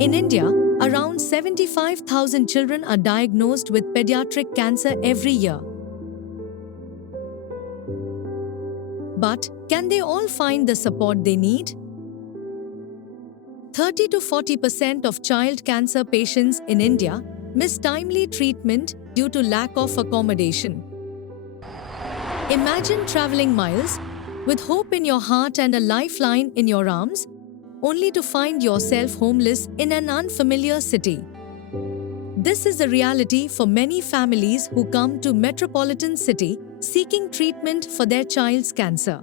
In India, around 75,000 children are diagnosed with pediatric cancer every year. But can they all find the support they need? 30 to 40% of child cancer patients in India miss timely treatment due to lack of accommodation. Imagine traveling miles with hope in your heart and a lifeline in your arms, only to find yourself homeless in an unfamiliar city. This is the reality for many families who come to metropolitan city seeking treatment for their child's cancer.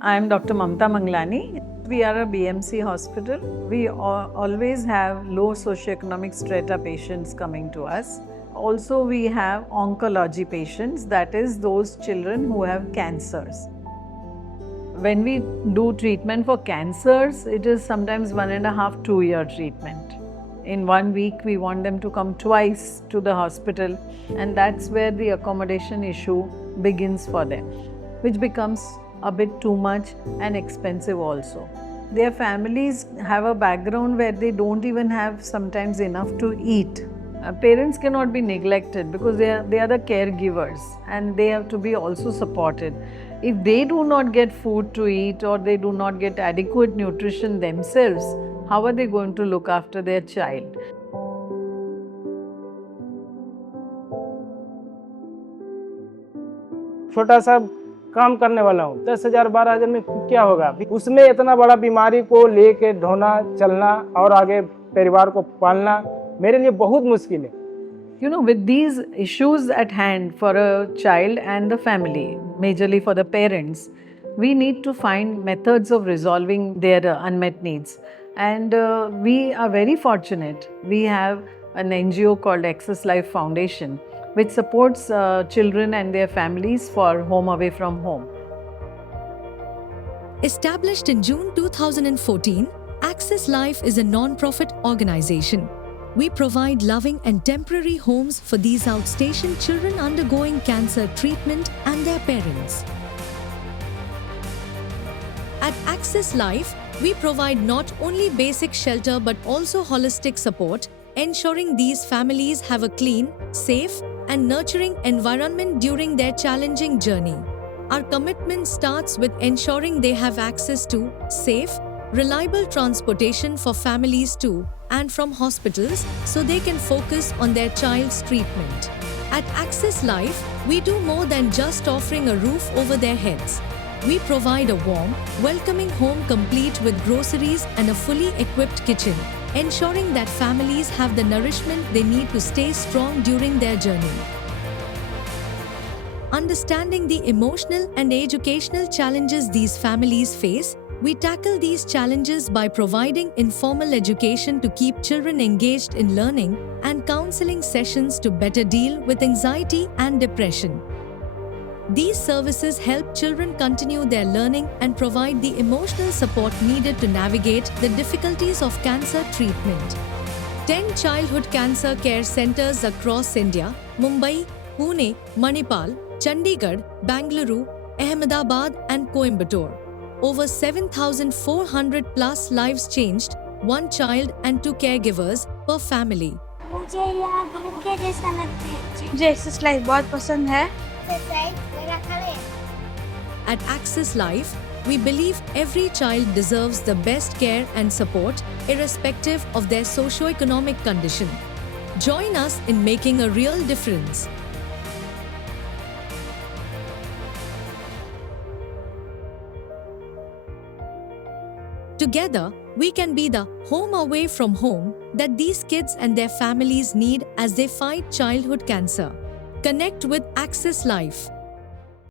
I am Dr. Mamta Manglani. We are a BMC hospital. We always have low socioeconomic strata patients coming to us. Also, we have oncology patients, that is those children who have cancers. When we do treatment for cancers, it is sometimes 1.5 to 2 year treatment. In 1 week, we want them to come twice to the hospital, and that's where the accommodation issue begins for them, which becomes a bit too much and expensive also. Their families have a background where they don't even have sometimes enough to eat. Parents cannot be neglected because they are the caregivers and they have to be also supported. If they do not get food to eat or they do not get adequate nutrition themselves, how are they going to look after their child? छोटा सा काम करने वाला हूँ, 10,000 12,000 में क्या होगा? उसमें इतना बड़ा बीमारी को लेके ढोना चलना और आगे परिवार को पालना मेरे लिए बहुत मुश्किल है. You know, with these issues at hand for a child and the family, majorly for the parents, we need to find methods of resolving their unmet needs. And we are very fortunate. We have an NGO called Access Life Foundation, which supports children and their families for home away from home. Established in June 2014, Access Life is a non-profit organization. We provide loving and temporary homes for these outstation children undergoing cancer treatment and their parents. At Access Life, we provide not only basic shelter but also holistic support, ensuring these families have a clean, safe, and nurturing environment during their challenging journey. Our commitment starts with ensuring they have access to safe, reliable transportation for families to and from hospitals so they can focus on their child's treatment. At Access Life, we do more than just offering a roof over their heads. We provide a warm, welcoming home complete with groceries and a fully equipped kitchen, ensuring that families have the nourishment they need to stay strong during their journey. Understanding the emotional and educational challenges these families face, we tackle these challenges by providing informal education to keep children engaged in learning and counseling sessions to better deal with anxiety and depression. These services help children continue their learning and provide the emotional support needed to navigate the difficulties of cancer treatment. 10 childhood cancer care centers across India, Mumbai, Pune, Manipal, Chandigarh, Bangalore, Ahmedabad and Coimbatore. Over 7,400 plus lives changed, 1 child and 2 caregivers per family. मुझे यहाँ घर के जैसा लगता है। मुझे access life बहुत पसंद है। At Access Life, we believe every child deserves the best care and support, irrespective of their socio-economic condition. Join us in making a real difference. Together, we can be the home away from home that these kids and their families need as they fight childhood cancer. Connect with Access Life.